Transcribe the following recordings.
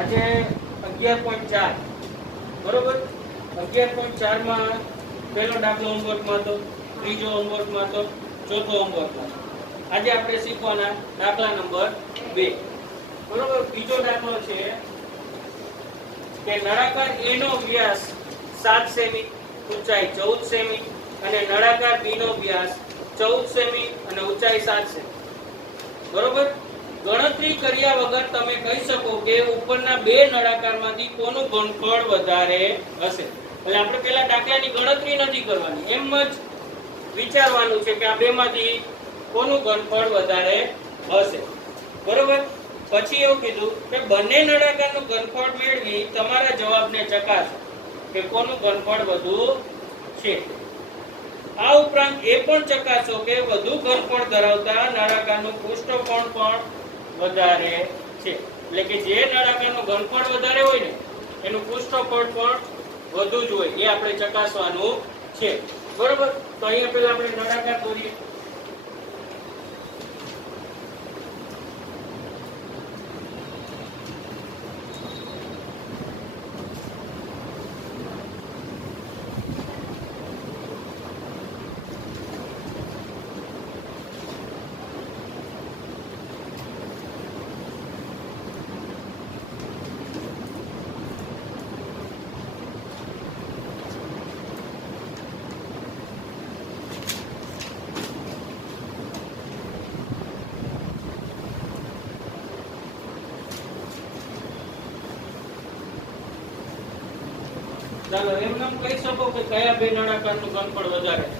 આજે 11.4 બરોબર 11.4 માં પહેલો દાખલો હોમવર્કમાં હતો, ત્રીજો હોમવર્કમાં હતો, ચોથો હોમવર્કમાં. આજે આપણે શીખવાના દાખલા નંબર 2 બરોબર. બીજો દાખલો છે કે નળાકાર A નો વ્યાસ 7 સેમી, ઊંચાઈ 14 સેમી અને નળાકાર B નો વ્યાસ 14 સેમી અને ઊંચાઈ 7 સેમી. બરોબર. ગણતરી કર્યા વગર તમે કહી શકો કે ઉપરના બે નળાકારમાંથી કોનું ઘનફળ વધારે હશે. એટલે આપણે પહેલા દાખલાની ગણતરી નથી કરવાની, એમ જ વિચારવાનું છે કે આ બેમાંથી કોનું ઘનફળ વધારે હશે. બરોબર. પછી એવું કીધું કે બંને નળાકારનું ઘનફળ મેળવી તમારા જવાબને ચકાસો કે કોનું ઘનફળ વધુ છે. આ ઉપરાંત એ પણ ચકાસો કે વધુ ઘનફળ ધરાવતા નળાકારનું પૃષ્ઠકોણ પણ વધારે છે. એટલે કે જે નળાકારનું ઘનફળ વધારે હોય ને એનું પૃષ્ઠકોણ પણ વધુ જ હોય, એ આપણે ચકાસવાનું છે. બરોબર. તો અહીંયા પહેલા આપણે નળાકાર દોરીએ. ચાલો એમ નામ કહી શકો કે કયા બે નળાકારનું ઘનફળ વધારે છે.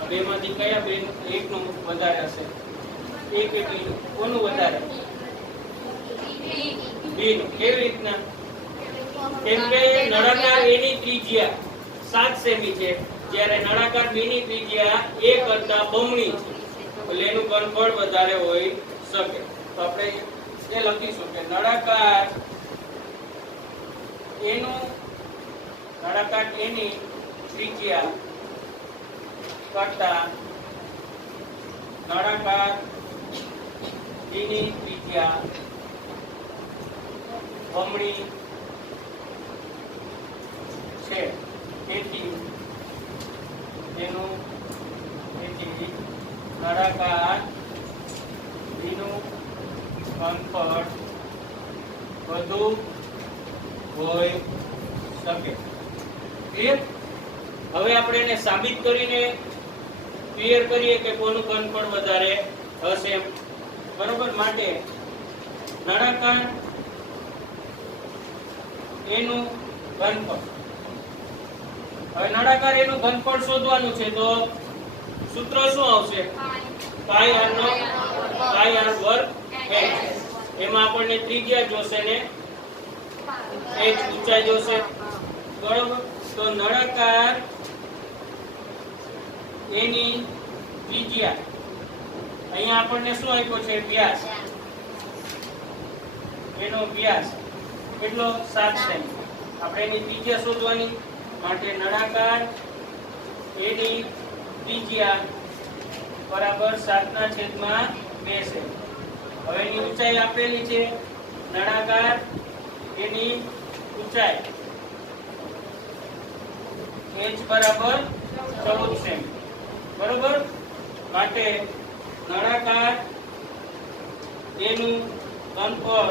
આ બેમાંથી કયા બે એકનું વધારે હશે? એક એકનું કોનું વધારે? બી નું. કેવી રીતના? કેમ કે નળાકાર A ની ત્રિજ્યા 7 સેમી છે, જ્યારે નળાકાર B ની ત્રિજ્યા A કરતા બમણી છે, એટલે એનું ઘનફળ વધારે હોઈ શકે. તો આપણે એ લખીશું કે નળાકાર A નું નળાકાર A ની ત્રિજ્યા કરતા નળાકાર B ની ત્રિજ્યા બમણી છે, તેથી નળાકાર B નું ઘનફળ વધુ હોઈ શકે. ક્લિયર? હવે આપણે એને સાબિત કરીને ક્લિયર કરીએ કે કોનું ઘનફળ વધારે હશે. બરોબર. માટે નળાકાર A નું ઘનફળ, હવે નળાકાર A નું ઘનફળ શોધવાનું છે તો સૂત્ર શું આવશે? પાઈ r વર્ગ h. એમાં આપણને ત્રિજ્યા જોશે ને h ઊંચાઈ જોશે. બરોબર. તો નળાકાર A ની ત્રિજ્યા અહીંયા આપણને શું આપ્યો છે? વ્યાસ. એનો વ્યાસ કેટલો? 7 સેમી. આપણે એની ત્રિજ્યા શોધવાની, માટે નળાકાર A ની ત્રિજ્યા બરાબર 7/2 સેમી. હવે એની ઊંચાઈ આપેલી છે. નળાકાર A ની ઊંચાઈ h બરાબર 14 સેમી. બરોબર. માટે નળાકાર A નું ઘનફળ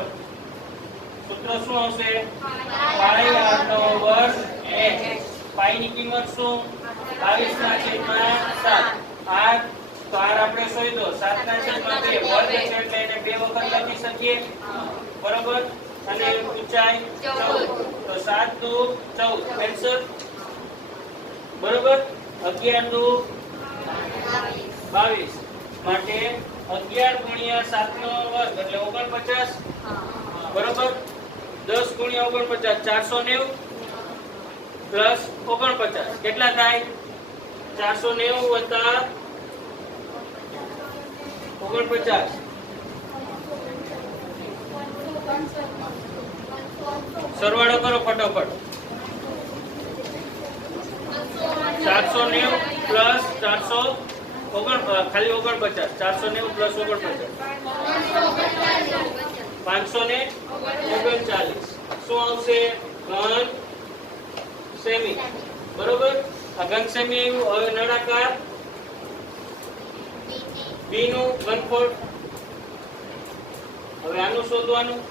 સૂત્ર શું આવશે? પાઈ r નો વર્ગ h. પાઈ ની કિંમત શું? 22/7. r તો r આપણે શોધ્યો 7/2 વર્ગ છે એટલે એને બે વખત લખી શકીએ. બરોબર. અને ઊંચાઈ 14, તો 7 દુ 14 કેન્સલ. બરોબર. 11 દુ 22. માટે 11 ગુણ્યા 7 નો વર્ગ એટલે 49. બરોબર. 10 ગુણ્યા 49 490 પ્લસ 49 કેટલા થાય? 490 વત્તા 49. સરવાળો કરો ફટાફટ. 490 પ્લસ 400 ખાલી 49. 490 પ્લસ 49 539 શું આવશે ઘન સેમી બરોબર આ ઘન સેમી આવ્યું હવે નળાકાર બી નું ઘનફળ હવે આનું શોધવાનું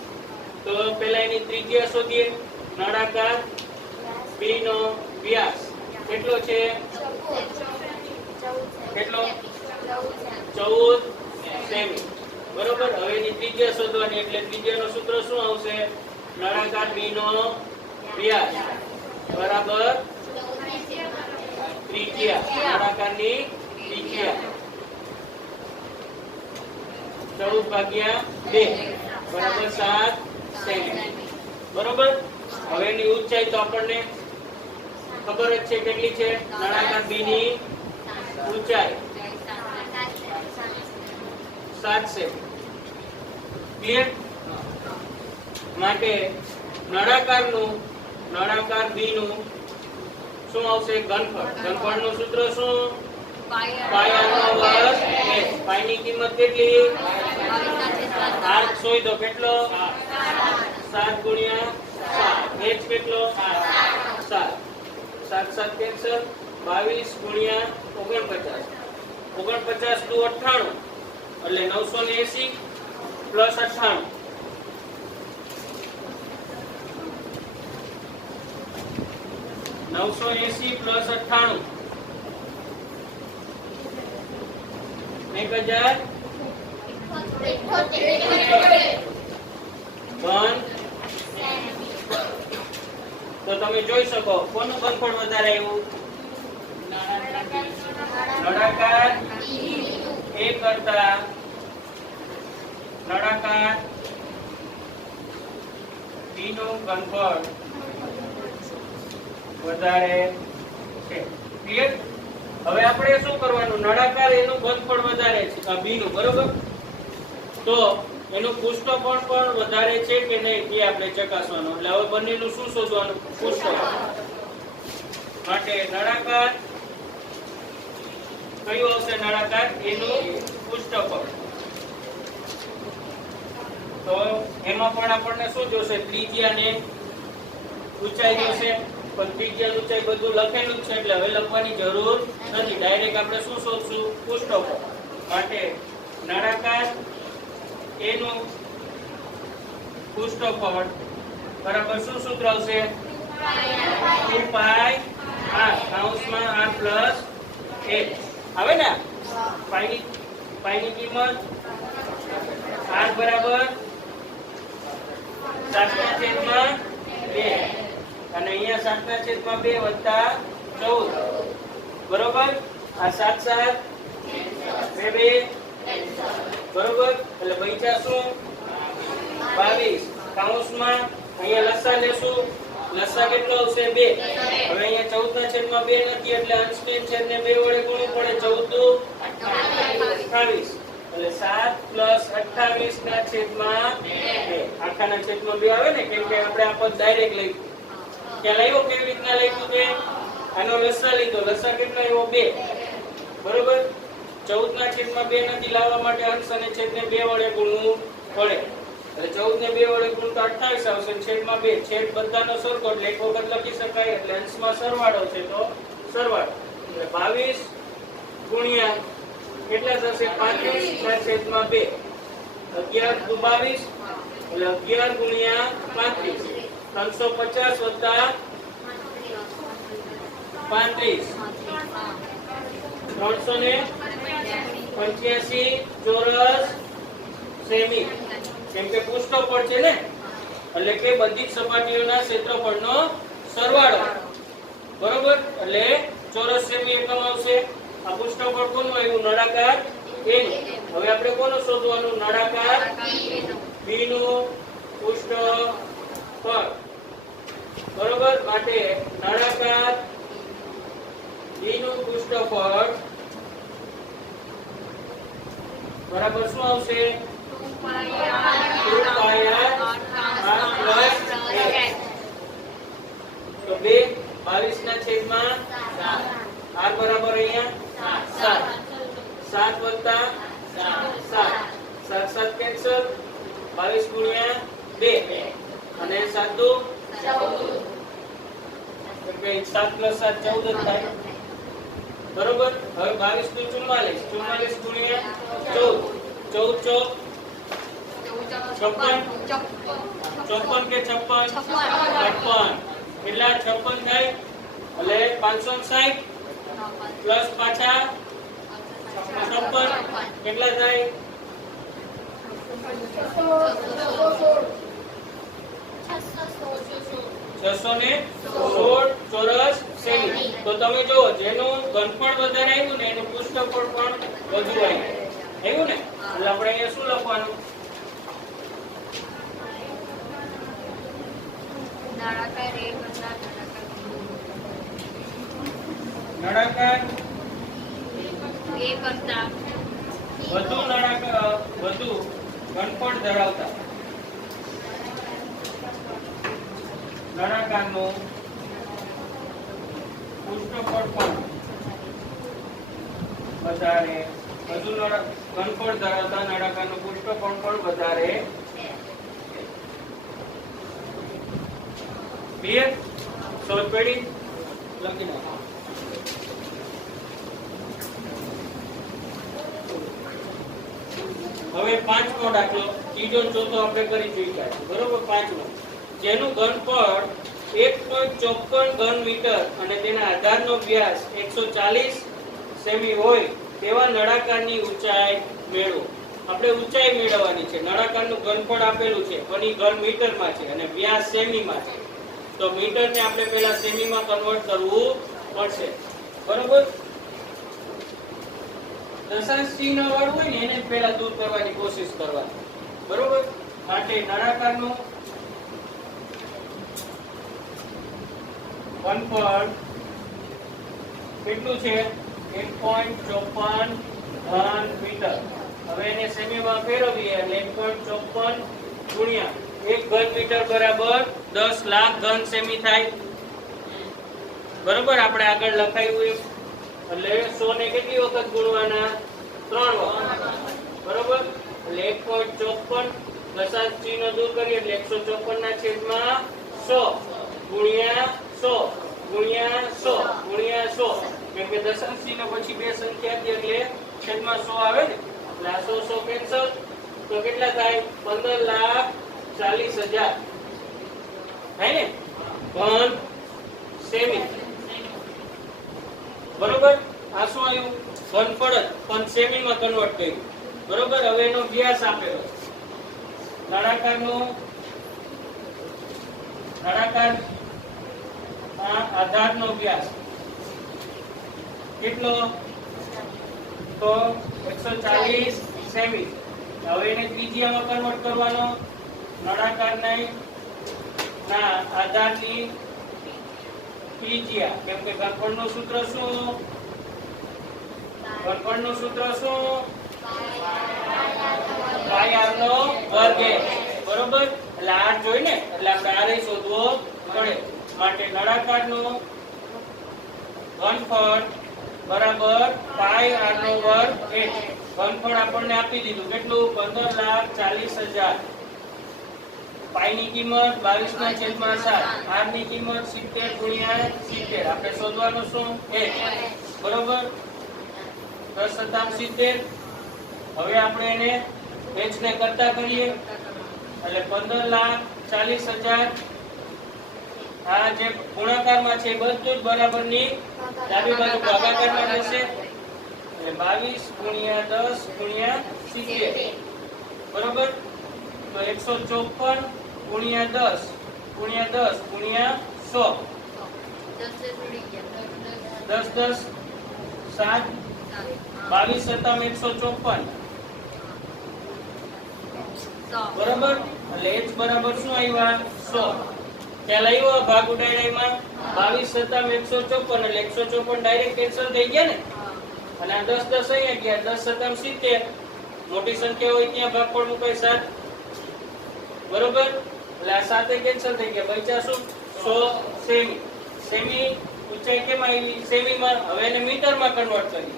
તો પહેલા એની ત્રિજ્યા શોધીએ નળાકાર બી નો વ્યાસ કેટલો છે કેટલો 14 સેમી બરોબર હવે એની ત્રિજ્યા શોધવાની એટલે ત્રિજ્યાનું સૂત્ર શું આવશે નળાકાર બી નો વ્યાસ બરાબર ત્રિજ્યા નળાકારની ત્રિજ્યા 14 ભાગ્યા 2 બરાબર 7 સેમી બરોબર હવે એની ઊંચાઈ તો આપણને ખબર જ છે કેટલી છે નળાકાર બી ની ઊંચાઈ 7 સેમી ક્લિયર માટે નળાકાર બી નું શું આવશે ઘનફળનું સૂત્ર શું પાયાનો વર્ગ h પાઈની કિંમત કેટલી 8 શોધો કેટલો 7 ગુણ્યા 7 h કેટલો 7 7 કેન્સલ 22 ગુણ્યા 49 49 દુ 98 એટલે 980 પ્લસ 98 980 પ્લસ 98 1000 તો તમે જોઈ શકો કોનું ઘનફળ વધારે આવ્યું નળાકાર એ કરતા નળાકાર બી નું ઘનફળ વધારે છે ક્લિયર હવે આપણે શું કરવાનું નળાકાર એનું ઘનફળ વધારે છે બી નું બરોબર તો એનું પૃષ્ઠફળ પણ વધારે છે કે નહીં એ આપણે ચકાસવાનું એટલે હવે બંનેનું શું શોધવાનું પૃષ્ઠફળ માટે નળાકાર કયું આવશે નળાકાર એનું પૃષ્ઠફળ તો એમાં પણ આપણને શું જોશે ત્રિજ્યા ને ઊંચાઈ જોશે પણ ત્રિજ્યા ઊંચાઈ બધું લખેલું છે એટલે હવે લખવાની જરૂર નથી ડાયરેક્ટ આપણે શું શોધશું પૃષ્ઠફળ માટે નળાકાર એનું પૃષ્ઠફળ બરાબર શું સૂત્ર આવશે 2 પાઈ r કૌંસમાં r પ્લસ h આવે ને પાઈની કિંમત r બરાબર 7/2 અને અહીંયા 7/2 વત્તા 14 બરોબર આ 7 7 2 બરોબર એટલે બચ્યા શું 22 કૌંસમાં અહીંયા લસા લેશું લસા કેટલો આવશે 2 હવે અહીંયા 14/2 નથી એટલે અંશને છેદને 2 વડે ગુણવું પડે 14 28 એટલે 7 + 28 ના છેદમાં 2 આખાના છેદમાં 2 આવે ને કેમ કે આપણે આ પદ ડાયરેક્ટ લખ્યું ક્યાં લાવ્યો કેવી રીતના લખ્યું કે આનો લસા લીધો લસા કેટલો આવ્યો 2 બરોબર 14/2 નથી લાવવા માટે અંશ અને છેદને 2 વડે ગુણવું પડે એટલે 14 ને 2 વડે ગુણતા 28 આવશે છેદમાં 2 છેદ બધાનો સરખો એટલે એક વખત લખી શકાય એટલે અંશમાં સરવાળો છે તો સરવાળો એટલે 22 ગુણ્યા કેટલા થશે 35/2 11 × 22 એટલે 11 ગુણ્યા 35 350 વત્તા 35 385 ચોરસ સેમી કેમ કે પૃષ્ઠફળ છે ને એટલે કે બધી જ સપાટીઓના ક્ષેત્રફળનો સરવાળો બરોબર એટલે ચોરસ સેમી એકમ આવશે આ પૃષ્ઠફળ કોનું આવ્યું નળાકાર એનું હવે આપણે કોનું શોધવાનું નળાકાર બી નું પૃષ્ઠફળ બરોબર માટે નળાકાર બી નું પૃષ્ઠફળ બરાબર શું આવશે 2 પાઈ r પ્લસ તો 22 ના છેદમાં 7 r બરાબર અહીંયા 7 7 વત્તા 7 7 7 કેન્સલ 22 ગુણ્યા 7 દુ 7 + 7 14 જ થાય બરોબર હવે 22 દુ 44 44 ગુણ્યા 14 14 ચોક 54 કે 56 કેટલા 56 થાય એટલે 560 પ્લસ પાછા 56 કેટલા થાય 616 ચોરસ સેમી તો તમે જો જેનું ઘનફળ વધારે આવ્યું ને એનું પૃષ્ઠફળ પણ વધુ આવ્યું ને એટલે આપણે અહીંયા શું લખવાનું નળાકાર એ કરતા વધુ ઘનફળ ધરાવતા નળાકારનું પૃષ્ઠફળ પણ વધારે વધુ ઘનફળ ધરાવતા નળાકારનું પૃષ્ઠફળ પણ વધારે ક્લિયર સોલ્વ કરી લખી નાખો હવે પાંચમો દાખલો ત્રીજો ચોથો આપણે કરી ચૂક્યા છે બરોબર પાંચમો જેનું ઘનફળ 1.54 ઘન મીટર અને તેના આધારનો વ્યાસ 140 સેમી હોય તેવા નળાકારની ઊંચાઈ મેળવો આપણે ઊંચાઈ મેળવવાની છે નળાકારનું ઘનફળ આપેલું છે પણ એ ઘન મીટરમાં છે અને વ્યાસ સેમીમાં છે તો મીટરને આપણે પહેલા સેમીમાં કન્વર્ટ કરવું પડશે બરોબર દશાંશ ચિહ્ન વાળું હોય ને એને પહેલા દૂર કરવાની કોશિશ કરવાની બરોબર માટે નળાકારનું ઘનફળ કેટલું છે 1.54 ઘન મીટર હવે એને સેમીમાં ફેરવીએ એટલે 1.54 ગુણ્યા 1 ઘન મીટર બરાબર 10 લાખ ઘન સેમી થાય બરોબર આપણે આગળ લખાયું એટલે 100 ને કેટલી વખત ગુણવાના 3 વખત બરોબર એટલે 1.54 દશાંશ ચિહ્ન દૂર કરીએ એટલે 154 ના છેદમાં 100 ગુણ્યા 100 ગુણ્યા 100 ગુણ્યા 100 કેમ કે દશાંશ ચિહ્ન પછી બે સંખ્યા છે એટલે છેદમાં 100 આવે ને એટલે આ 100 100 કેન્સલ તો કેટલા થાય 15,40,000 થાય ને ઘન સેમી બરોબર આ શું આવ્યું ઘનફળ પણ સેમીમાં કન્વર્ટ કર્યું બરોબર હવે એનો વ્યાસ આપેલો નળાકાર આધારનો વ્યાસ કેટલો તો 140 સેમી હવે એને ત્રિજ્યામાં કન્વર્ટ કરવાનો નળાકારના આધારની ત્રિજ્યા કેમ કે ઘનફળનું સૂત્ર શું ઘનફળનું સૂત્ર શું પાઈ r નો વર્ગ બરોબર એટલે r જોઈ ને એટલે આપણે r શોધવો પડે માટે નળાકારનું ઘનફળ બરાબર પાઈ r નો વર્ગ h ઘનફળ આપણને આપી દીધું કેટલું 15,40,000 પાઈ ની કિંમત 22/7 r ની કિંમત 70 ગુણ્યા 70 આપણે શોધવાનું શું h બરોબર 10/70 હવે આપણે એને h ને કરતા કરીએ એટલે 15,40,000 આ જે ગુણાકારમાં છે બધું જ બરાબરની ડાબી બાજુ ભાગાકારમાં જશે એટલે 22 ગુણ્યા 10 ગુણ્યા 70 બરોબર તો 154 ગુણ્યા 10 ગુણ્યા 10 ગુણ્યા 100 10 10 7 22 સત્તામ 154 બરાબર એટલે h બરાબર શું આવ્યા 100 ખ્યાલ આવ્યો ભાગ ઉડાડ્યામાં 22 સત્તામ 154 એટલે 154 ડાયરેક્ટ કેન્સલ થઈ ગયા ને અને આ 10 10 અહીંયા ગયા 10 સત્તામ 70 મોટી સંખ્યા હોય ત્યાં ભાગફળ મુકાય 7 બરોબર એટલે આ 7 કેન્સલ થઈ ગયા બચ્યા શું 100 સેમી સેમી ઊંચાઈ કેમ આવી સેમીમાં હવે એને મીટરમાં કન્વર્ટ કરીએ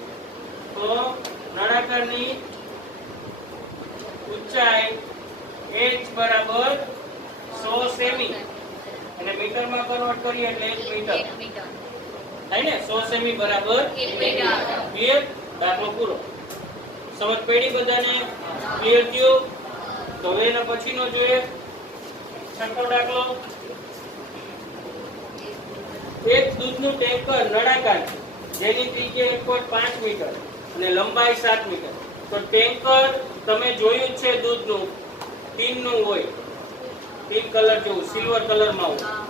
તો નળાકારની ઊંચાઈ h બરાબર 100 સેમી મીટરમાં કન્વર્ટ કરીએ એટલે 1 મીટર 1 મીટર થાય ને 100 સેમી બરાબર 1 મીટર ક્લિયર દાખલો પૂરો સમજ પડી બધાને ક્લિયર થયો તો હવે એના પછીનો જોઈએ છઠ્ઠો દાખલો એક દૂધનું ટેન્કર નળાકાર જેની ત્રિજ્યા 1.5 મીટર અને લંબાઈ 7 મીટર તો ટેન્કર તમે જોયું છે દૂધનું ટીનનું હોય ટીન કલર જેવું સિલ્વર કલરમાં હોય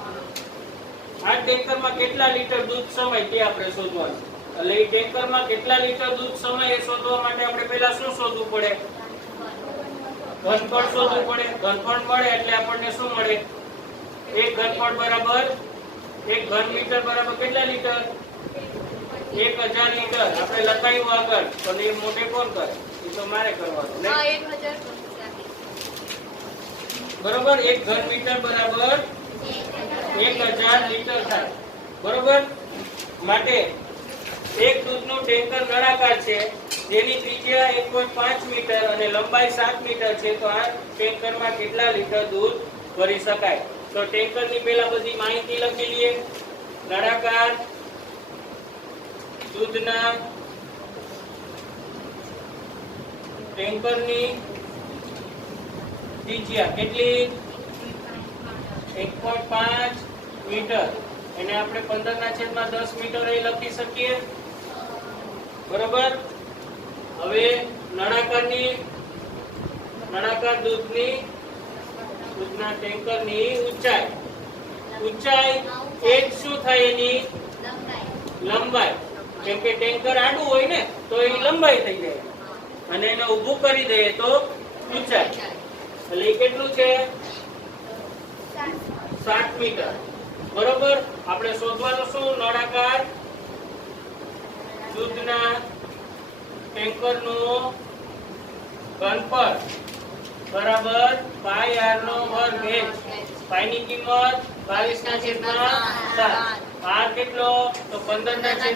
આ ટેન્કરમાં કેટલા લીટર દૂધ સમાય તે આપણે શોધવાનું એટલે એ ટેન્કરમાં કેટલા લીટર દૂધ સમાય એ શોધવા માટે આપણે પહેલા શું શોધવું પડે ઘનફળ શોધવું પડે ઘનફળ મળે એટલે આપણને શું મળે એક ઘનફળ બરાબર એક ઘન મીટર બરાબર કેટલા લીટર 1000 લીટર આપણે લખાયું આગળ પણ એ મોટે કોણ કરે એ તો મારે કરવાનું ને 1000 બરોબર એક ઘન મીટર બરાબર 1000 લીટર થાય બરોબર માટે એક દૂધનું ટેન્કર નળાકાર છે જેની ત્રિજ્યા 1.5 મીટર અને લંબાઈ 7 મીટર છે તો આ ટેન્કરમાં કેટલા લીટર દૂધ ભરી શકાય તો ટેન્કરની પહેલા બધી માહિતી લખી લઈએ નળાકાર દૂધના ટેન્કરની ત્રિજ્યા કેટલી 1.5 મીટર એને આપણે 15/10 મીટર એ લખી શકીએ બરોબર હવે નળાકાર દૂધના ટેન્કરની ઊંચાઈ એક શું થાય એની લંબાઈ કેમ કે ટેન્કર આડું હોય ને તો એ લંબાઈ થઈ જાય અને એને ઊભું કરી દઈએ તો ઊંચાઈ એટલે એ કેટલું છે 7 મીટર બરોબર આપણે શોધવાનું શું નળાકાર દૂધના ટેન્કરનું ઘનફળ બરાબર પાઈ r નો વર્ગ h પાઈ ની કિંમત 22/7 r કેટલો તો 15/10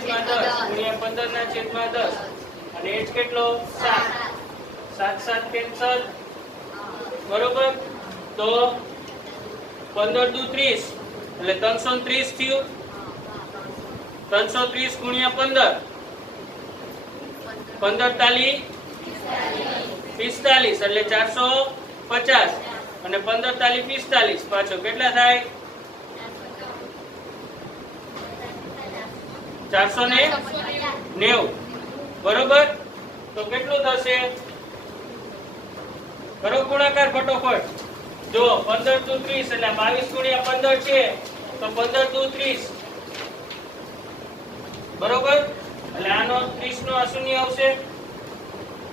ગુણ્યા 15/10 અને h કેટલો 7 7 કેન્સલ બરોબર તો 15 દુ 30 એટલે 330 થયું 330 ગુણ્યા 15 15 તાલી 45 એટલે 450 અને 15 તાલી 45 પાછો કેટલા થાય 490 બરોબર તો કેટલું થશે કરો ગુણાકાર ફટોફટ જો 15 દુ 30 એટલે 22 ગુણ્યા 15 છે તો 15 દુ 30 બરોબર એટલે આનો 30 નો આ શૂન્ય આવશે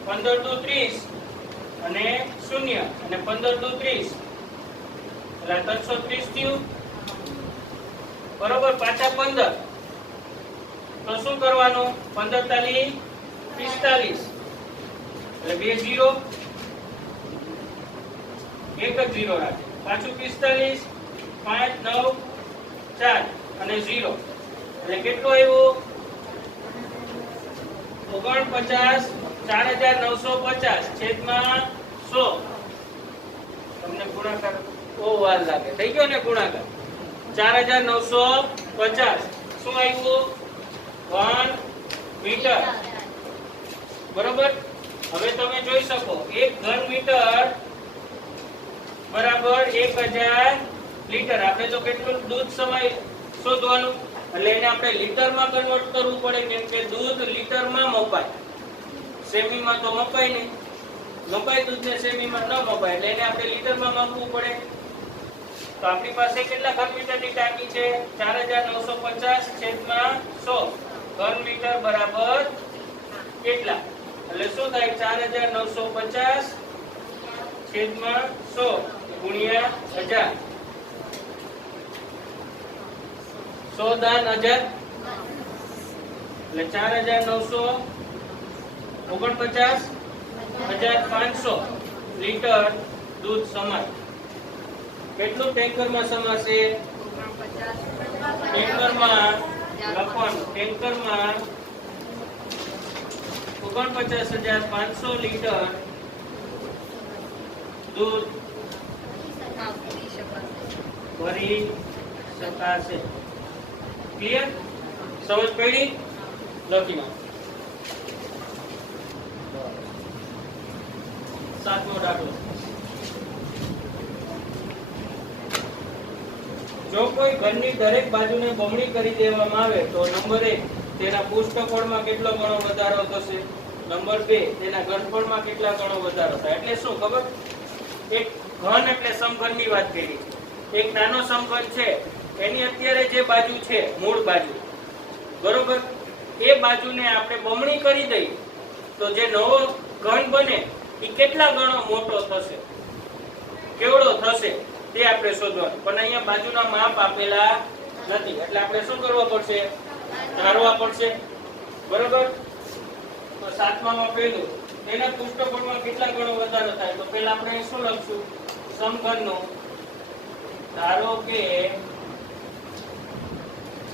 15 દુ 30 અને શૂન્ય અને 15 દુ 30 એટલે 330 થયું બરોબર પાછા 15 તો શું કરવાનું 15 તાલી 45 એટલે 2 0 એક જ 0 રાખે પાછું 45 5 9 4 અને 0 એટલે કેટલું આવ્યું 49 4950 છેદમાં 100 તમને ગુણાકાર ઓ વાર લાગે થઈ ગયો ને ગુણાકાર 4950 શું આવ્યું 1 મીટર બરોબર હવે તમે જોઈ શકો 1 ઘન મીટર બરાબર 1000 લીટર આપણે તો કેટલું દૂધ સમય શોધવાનું એટલે એને આપણે લીટરમાં કન્વર્ટ કરવું પડે કેમ કે દૂધ લીટરમાં મપાય સેમીમાં તો મપાય નહીં મપાય દૂધને સેમીમાં ન મપાય એટલે એને આપણે લીટરમાં માપવું પડે તો આપણી પાસે કેટલા ઘન મીટરની ટાંકી છે 4950 છેદમાં 100 ઘન મીટર બરાબર કેટલા એટલે શું થાય 4950 છેદમાં 100 ગુણ્યા 1000 100 દાન 1000 એટલે 4949 1500 લીટર દૂધ સમાય કેટલું ટેન્કરમાં સમાશે ટેન્કરમાં લખવાનું ટેન્કરમાં 49500 લીટર દૂધ ભરી શકાશે. ક્લિયર? સમજ પડી? લખી નાખો. 7મો દાખલો. જો કોઈ ઘરની દરેક બાજુને બમણી કરી દેવામાં આવે તો નંબર 1 તેના પૃષ્ઠફળમાં કેટલો ગણો વધારો થશે? નંબર 2 તેના ઘનફળમાં કેટલા ગણો વધારો થાય? એટલે શું ખબર? એક ઘન એટલે સમઘનની વાત કરી. એક નાનો સમઘન છે એની અત્યારે જે બાજુ છે મૂળ બાજુ, બરોબર, એ બાજુને આપણે બમણી કરી દઈએ તો જે નવો ઘન બને એ કેટલા ગણો મોટો થશે, કેવડો થશે તે આપણે શોધવાનું. પણ અહીંયા બાજુના માપ આપેલા નથી એટલે આપણે શું કરવા પડશે? ધારવા પડશે. બરોબર? તો 7મામાં પહેલું તેના પૃષ્ઠફળમાં કેટલા ગણો વધારો થાય? તો પહેલા આપણે શું લખશું? સમઘનનો. ધારો કે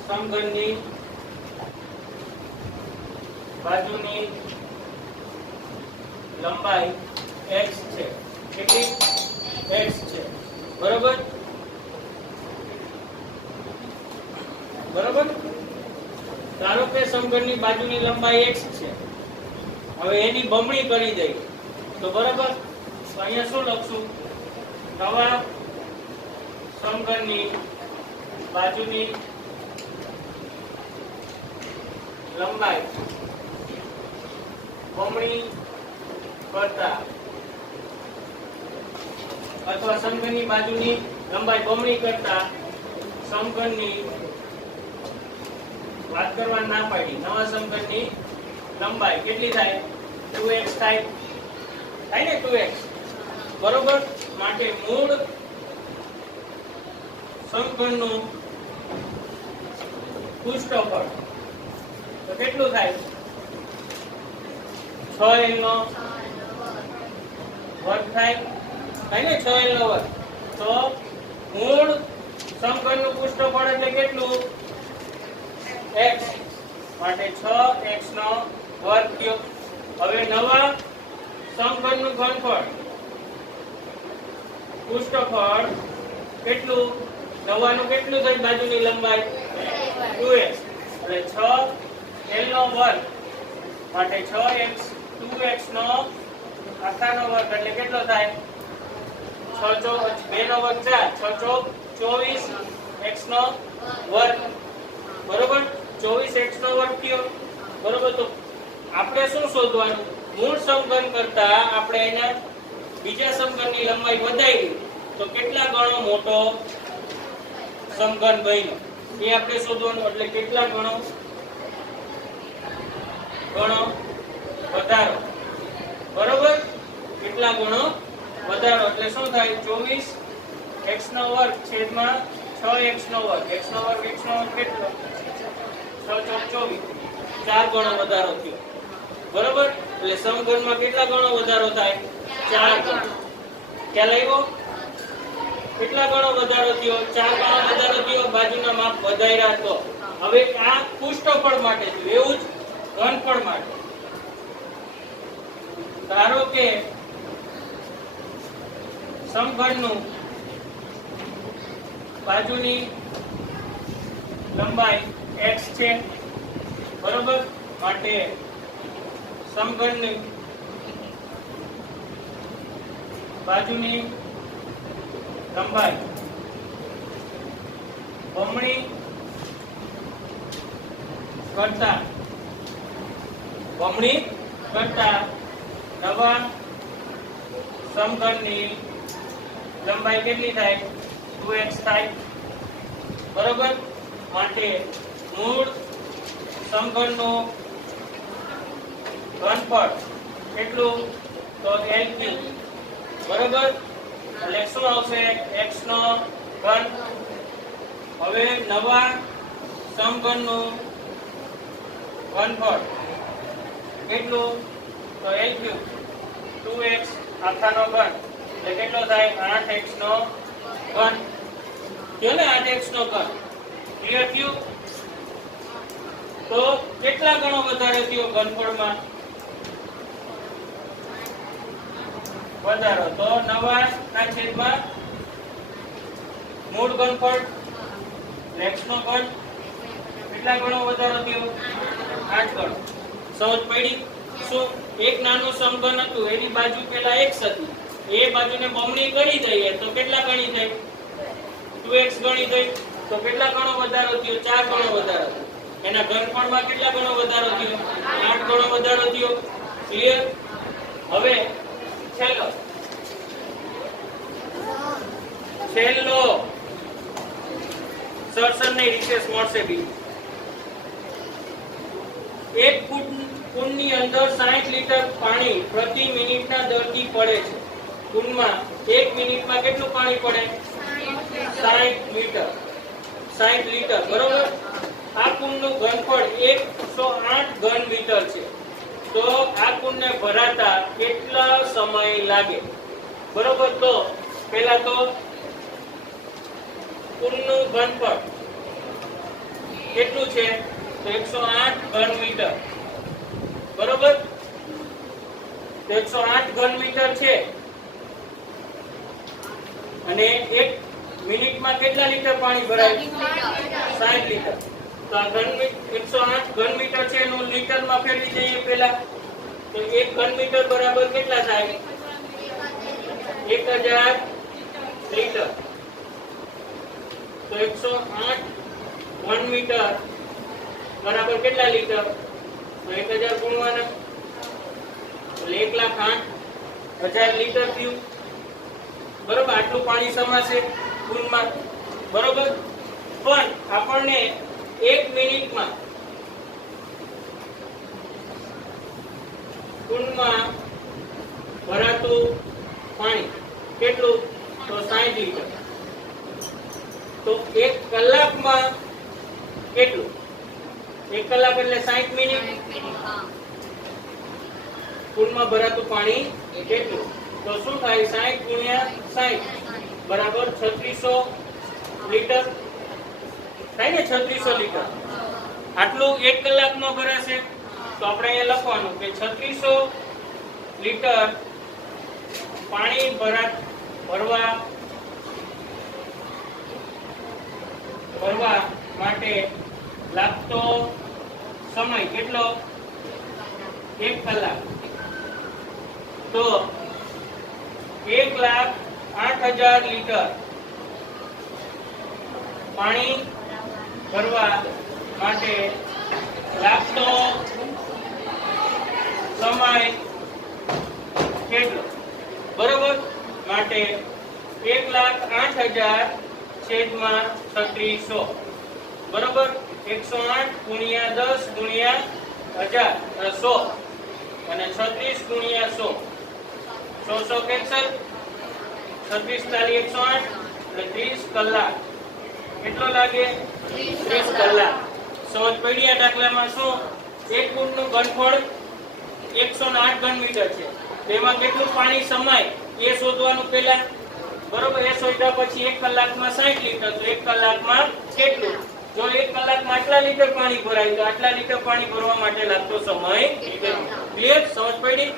સમઘનની બાજુની લંબાઈ x છે. કેટલી? x છે. બરોબર? બરોબર? ધારો કે સમઘનની બાજુની લંબાઈ x છે. હવે એની બમણી કરી દઈએ તો બરાબર. તો અહીંયા શું લખશું? નવા સમઘનની બાજુની લંબાઈ બમણી કરતા અથવા સમઘનની બાજુની લંબાઈ બમણી કરતા સમઘનની વાત કરવા ના પાડી. નવા સમઘનની લંબાઈ કેટલી થાય? 2x થાય. થાય ને 2x? બરોબર? માટે મૂળ સમઘનનું પૃષ્ઠફળ તો કેટલું થાય? 6l નો વર્ગ થાય. થાય ને 6l નો વર્ગ. તો મૂળ સમઘનનું પૃષ્ઠફળ એટલે કેટલું? x. માટે 6x નો વર્ગ થયો. હવે નવા સમઘનનું ઘનફળ પૃષ્ઠફળ કેટલું? નવાનું કેટલું થાય? બાજુની લંબાઈ 2x એટલે 6l નો વર્ગ માટે 6x 2x નો આખાનો વર્ગ એટલે કેટલો થાય? 6 2 નો વર્ગ 4 6 ચોક 24 x નો વર્ગ. બરોબર? 24x નો વર્ગ થયો. બરોબર? તો આપણે શું શોધવાનું? મૂળ સમઘન કરતા આપણે એના બીજા સમઘનની લંબાઈ વધારી તો કેટલા ગણો મોટો સમઘન બન્યો એ આપણે શોધવાનું. એટલે કેટલા ગણો વધારો. બરોબર? કેટલા ગણો વધારો એટલે શું થાય? 24x નો વર્ગ છેદમાં 6x નો વર્ગ. x નો વર્ગ કેટલો? 6 ચોક 24 4 ગણો વધારો થયો. બરોબર? એટલે સમઘનમાં કેટલા ગણો વધારો થાય? 4 ગણો. ખ્યાલ આવ્યો? કેટલા ગણો વધારો થયો? 4 ગણો વધારો થયો. બાજુના માપ વધાર્યા તો. હવે આ પૃષ્ઠફળ માટે છે, એવું જ ઘનફળ માટે. ધારો કે સમઘનનું બાજુની લંબાઈ x છે. બરોબર? માટે સમઘનની બાજુની લંબાઈ બમણી કરતા નવા સમઘનની લંબાઈ કેટલી થાય? 2x થાય. બરોબર? માટે મૂળ સમઘનનું ઘનફળ કેટલું? તો L3. બરોબર? એટલે શું આવશે? x નો ઘન. હવે નવા સમઘનનું ઘનફળ કેટલું? તો L3 2x આખાનો ઘન એટલે કેટલો થાય? 8x નો ઘન. થયો ને? 8x નો ઘન. ક્લિયર થયું? તો કેટલા ગણો વધારો થયો ઘનફળમાં? વધારો. તો નવા ના છેદમાં મૂળ ઘનફળ x નો ઘન કેટલા ગણો વધારો થયો? 8 ગણો. સમજ પડી? શું એક નાનું સમઘન હતું એની બાજુ પેલા x હતી, એ બાજુને બમણી કરી દઈએ તો કેટલા ગણી થઈ? 2x ગણી થઈ. તો કેટલા ગણો વધારો થયો? 4 ગણો વધારો થયો. એના ઘનફળમાં કેટલા ગણો વધારો થયો? 8 ગણો વધારો થયો. ક્લિયર? હવે છેલ્લો સરસનની રિસેસ મળશે બી. એક કુંડની અંદર 60 લીટર પાણી પ્રતિ મિનિટના દરથી પડે છે. કુંડમાં 1 મિનિટમાં કેટલું પાણી પડે? 60 લીટર. બરોબર? આ કુંડનું ઘનફળ 108 ઘન મીટર છે. તો આ કુંડને ભરાતા કેટલા સમય લાગે? બરોબર? તો પહેલા તો કુંડનું ઘનફળ કેટલું છે? તો 108 ઘન મીટર. બરોબર? 108 ઘન મીટર છે. અને 1 મિનિટમાં કેટલા લીટર પાણી ભરાય? 60 લીટર. તો આ 108 ઘન મીટર છે એનું લીટરમાં ફેરવી દઈએ પહેલા. તો 1 ઘન મીટર બરાબર કેટલા થાય? 1000 લીટર. તો 108 ઘન મીટર બરાબર કેટલા લીટર? તો 1000 ગુણવાના. એટલે 1,08,000 લીટર થયું. બરોબર? આટલું પાણી સમાશે કુંડમાં. બરોબર? પણ આપણને 1 મિનિટમાં કુંડમાં ભરાતું પાણી કેટલું? તો 60 લીટર. તો 1 કલાકમાં કેટલું? 1 કલાક એટલે 60 મિનિટ. કુંડમાં ભરાતું પાણી કેટલું? તો શું થાય? 60 ગુણ્યા 60 બરાબર 3600 લીટર થાય ને? 3600 લીટર. આટલું 1 કલાકમાં ભરાશે. તો આપણે અહીંયા લખવાનું કે 3600 લીટર પાણી ભરવા માટે લાગતો સમય કેટલો? 1 કલાક. તો 1,08,000 લીટર પાણી ભરવા માટે લાગતો સમય કેટલો? બરોબર? માટે 1,08,000 છેદમાં 3600. બરોબર? 108 ગુણ્યા 10 ગુણ્યા 100 અને 36 ગુણ્યા 100. 100 કેન્સલ. 36 તારી 108 એટલે 30 કલાક. કેટલો લાગે? 30 કલાક. સમજ પડી? આ દાખલામાં શું? એક કુંડનું ઘનફળ 108 ઘન મીટર છે. તેમાં કેટલું પાણી સમાય એ શોધવાનું પહેલા. બરોબર? એ શોધ્યા પછી 1 કલાકમાં 60 લીટર. તો 1 કલાકમાં કેટલું? જો 1 કલાકમાં આટલા લીટર પાણી ભરાય તો આટલા લીટર પાણી ભરવા માટે લાગતો સમય. ક્લિયર? સમજ પડી?